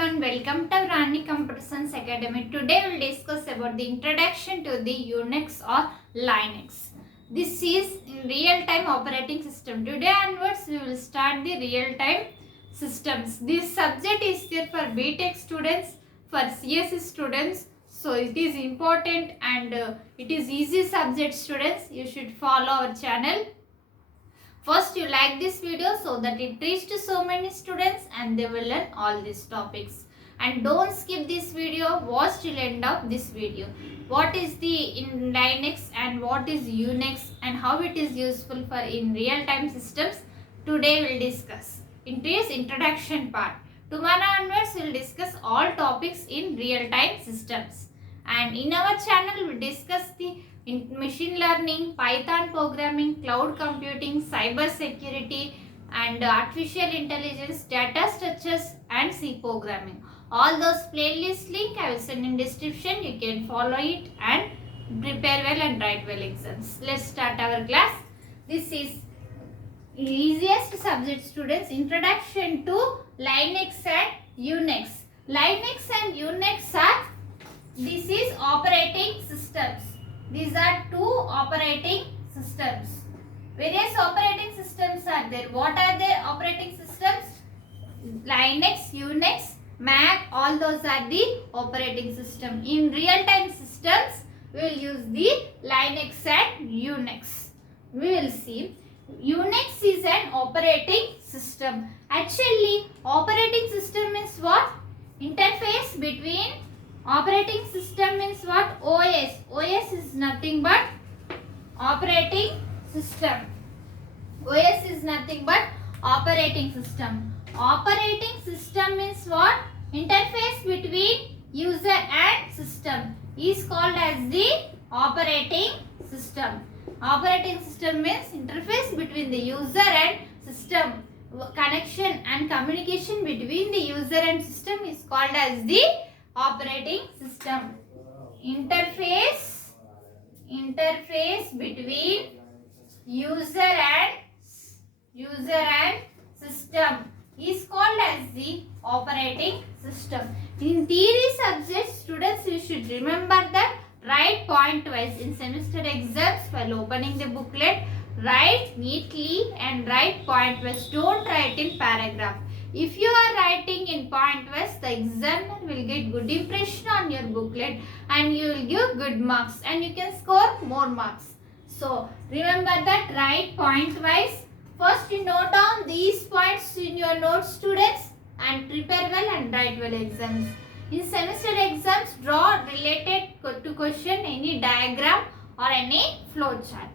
everyone, welcome to Rani Computer Science Academy. Today we will discuss about the introduction to the Unix or Linux. This is real-time operating system. Today onwards we will start the real-time systems. This subject is there for B.Tech students, for CS students. So it is important and it is easy subject students. You should follow our channel. First, you like this video so that it reaches to so many students and they will learn all these topics. And don't skip this video, watch till end of this video. What is the in Linux and what is Unix and how it is useful for in real-time systems, today we will discuss. In today's introduction part, tomorrow onwards we will discuss all topics in real-time systems. And in our channel we will discuss the machine learning, Python programming, cloud computing, cyber security and artificial intelligence, data structures and C programming. All those playlist link I will send in description. You can follow it and prepare well and write well exams. Let's start our class. This is easiest subject students, introduction to Linux and Unix. Linux and Unix are, this is operating systems. These are two operating systems. Various operating systems are there. What are the operating systems? Linux, Unix, Mac, all those are the operating system. In real-time systems, we will use the Linux and Unix. We will see. Unix is an operating system. Actually, operating system means what? Interface between. Operating system means what? OS. OS is nothing but operating system. OS is nothing but operating system. Operating system means what? Interface between user and system is called as the operating system. Operating system means interface between the user and system. Connection and communication between the user and system is called as the operating system. Interface between user and system is called as the operating system. In theory subjects, students, you should remember that write point wise. In semester exams, while opening the booklet, write neatly and write point wise. Don't write in paragraph. If you are writing in point wise, the examiner will get good impression on your booklet and you will give good marks and you can score more marks. So, remember that write point wise. First, you note down these points in your notes, students, and prepare well and write well exams. In semester exams, draw related to question any diagram or any flow chart.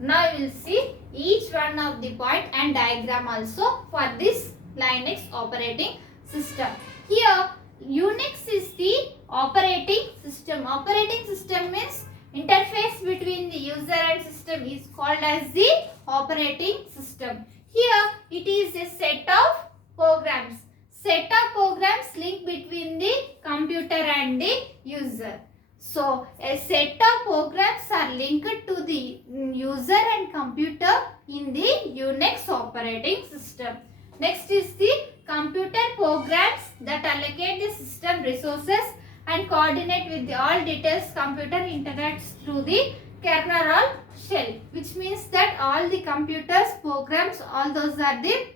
Now, you will see each one of the point and diagram also for this Linux operating system. Here, Unix is the operating system. Operating system means interface between the user and system is called as the operating system. Here, it is a set of programs. Set of programs link between the computer and the user. So, a set of programs are linked to the user and computer in the Unix operating system. Next is the computer programs that allocate the system resources and coordinate with the all details. Computer interacts through the kernel or shell, which means that all the computers, programs, all those are the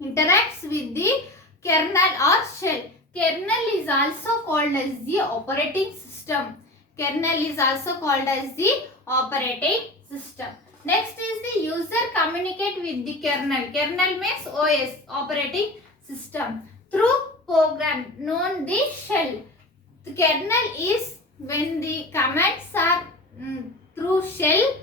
interacts with the kernel or shell. Kernel is also called as the operating system. Kernel is also called as the operating system. Next is the user communicate with the kernel. Kernel means OS, operating system, through program known the shell. The kernel is when the commands are through shell,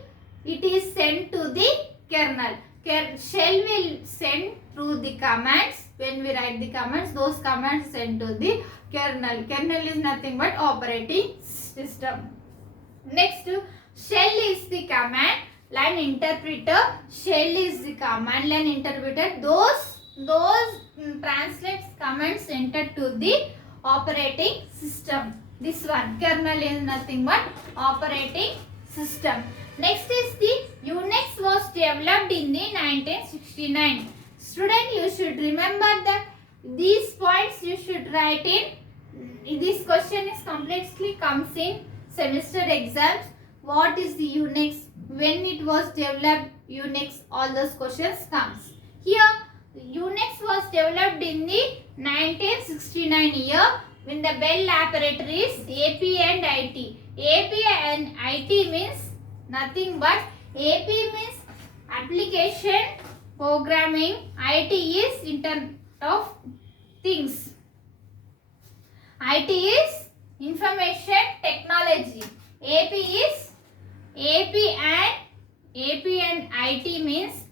it is sent to the kernel. Shell will send through the commands. When we write the commands, those commands sent to the kernel. Kernel is nothing but operating system. Next, shell is the command line interpreter. Shell is the command line interpreter. Those translates commands entered to the operating system. This one, kernel is nothing but operating system. Next is the Unix was developed in the 1969. Student, you should remember that These points you should write in. This question is completely comes in semester exams. What is the Unix? When it was developed, Unix, all those questions comes. Here, Unix was developed in the 1969 year when the Bell Laboratories, AP and IT. AP and IT means nothing but AP means application programming. IT is Internet of Things. IT is information technology. AP is AP and IT means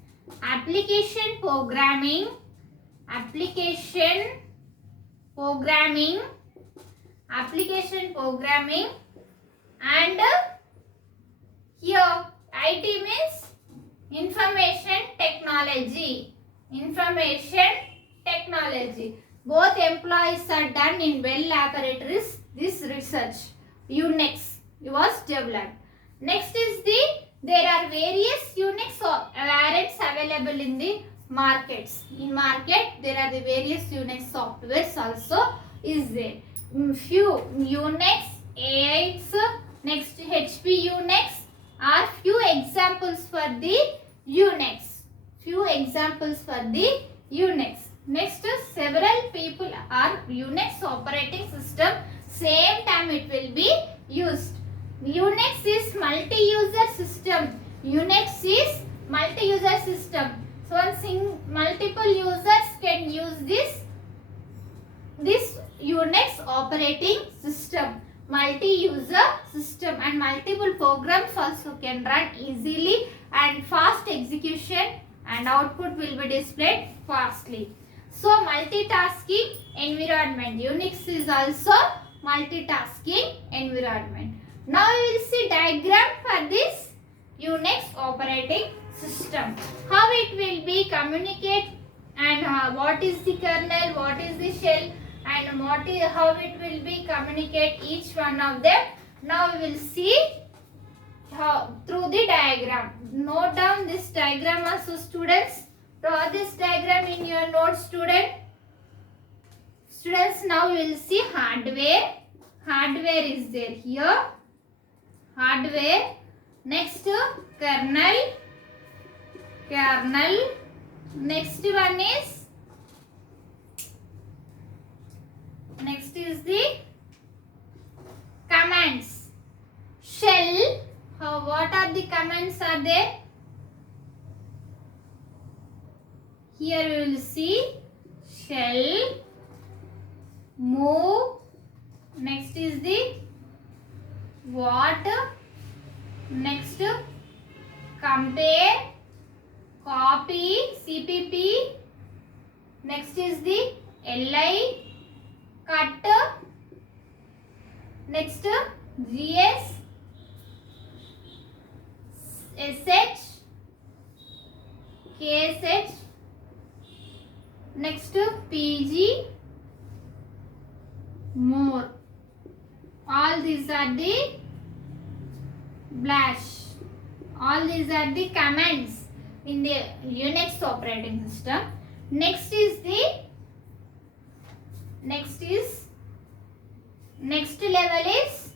application programming, and here IT means information technology. Both employees are done in Bell Laboratories. This research Unix was developed. Next is there are various Unix variants available in the markets. In market there are the various Unix softwares also is there. Few Unix, AX, next HP Unix are few examples for the Unix. Next, several people are Unix operating system. Same time it will be used. Unix is multi-user system. So multiple users can use this Unix operating system. Multi-user system, and multiple programs also can run easily, and fast execution and output will be displayed fastly. So multitasking environment. Unix is also multitasking environment. Now we will see diagram for this Unix operating system. How it will be communicate, and what is the kernel, what is the shell, and how it will be communicate each one of them. Now we will see how through the diagram. Note down this diagram also, students. Draw this diagram in your notes, students. Now we will see hardware. Hardware is there here. Hardware. Next kernel. Next one is the commands. Shell. What are the commands are there? Here we will see shell, move. Next is the what. Next compare, copy, CPP. Next is the li, cut. Next GS, SH, KSH. Next PG, more. All these are the bash. All these are the commands in the Unix operating system. Next level is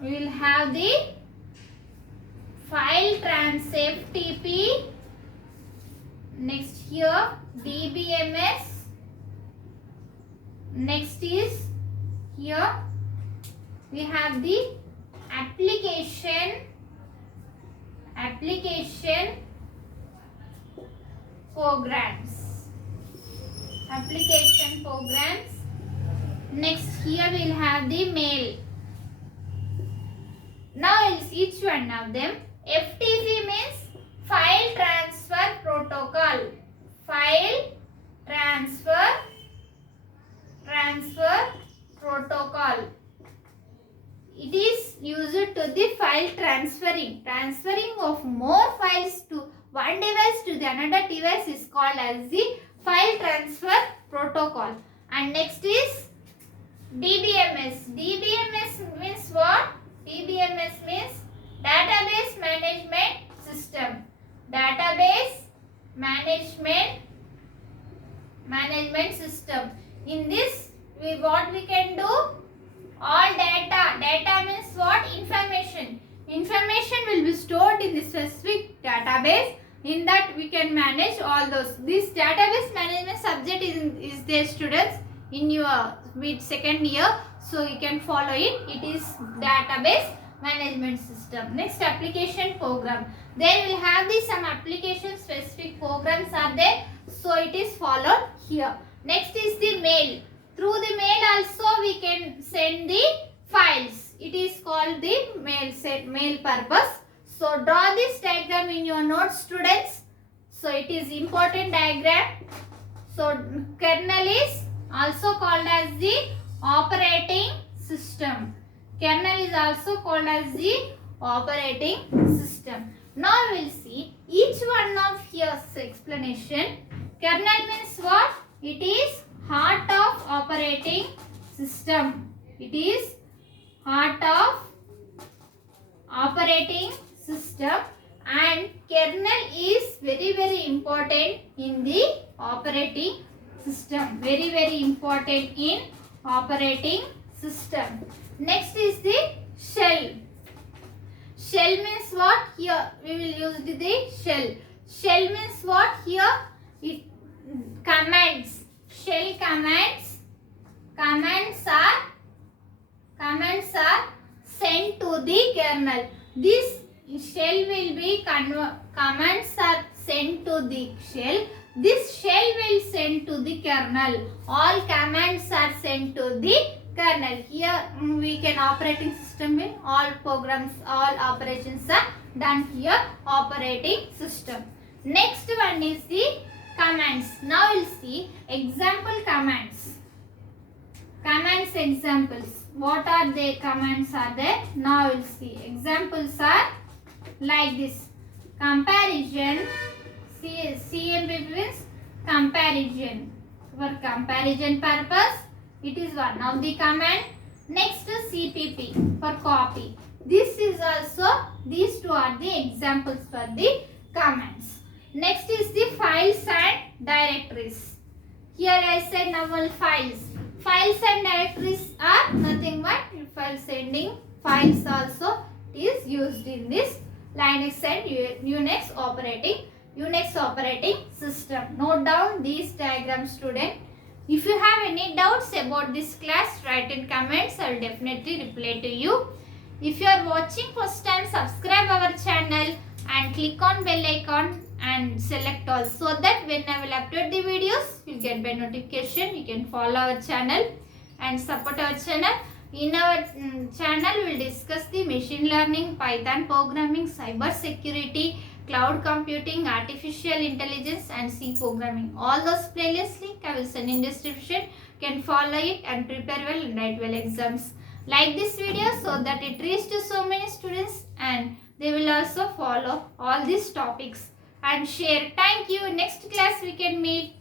we will have the file transfer FTP. Next here DBMS. Next is here we have the application programs. Next here we will have the mail. Now is each one of them. FTP means file transfer protocol. It is used to the file transferring of more files to one device to the another device is called as the file transfer protocol. And next is DBMS. DBMS means what? DBMS means database management system. Database management management system. In this, what we can do? All data. Data means what? Information. Information will be stored in the specific database. In that we can manage all those. This database management subject is there, students, in your second year. So you can follow it. It is database management system. Next, application program. There will have some application specific programs are there. So it is followed here. Next is the mail. Through the mail also we can send the files. It is called the mail purpose. So draw this diagram in your notes, students. So it is important diagram. So kernel is also called as the operating system. Kernel is also called as the operating system. Now we will see each one of here's explanation. Kernel means what? It is heart of operating system. It is heart of operating system, and kernel is very important in the operating system. Very important in operating system. Next is the shell. Shell means what? Here we will use the shell. Shell means what? Here it commands. Shell commands. Commands are sent to the kernel. This shell will be commands are sent to the shell. This shell will send to the kernel. All commands are sent to the kernel. Here we can operating system in all programs, all operations are done here. Operating system. Next one is the commands. Now we'll see example commands. Commands examples. What are the commands are there? Now we'll see. Examples are like this. Comparison. CMP means comparison. For comparison purpose, it is one of the command. Next CPP for copy. This is also, these two are the examples for the commands. Next is the files and directories. Here I said normal files. Files and directories are nothing but file sending. Files also is used in this Linux and Unix operating system. Note down these diagrams, student. If you have any doubts about this class, write in comments. I will definitely reply to you. If you are watching first time, subscribe our channel and click on bell icon and select all, so that when I will upload the videos, you will get by notification. You can follow our channel and support our channel. In our channel, we will discuss the machine learning, Python programming, cyber security, cloud computing, artificial intelligence and C programming. All those playlist link I will send in description. You can follow it and prepare well and write well exams. Like this video so that it reaches to so many students and they will also follow all these topics and share. Thank you. Next class we can meet.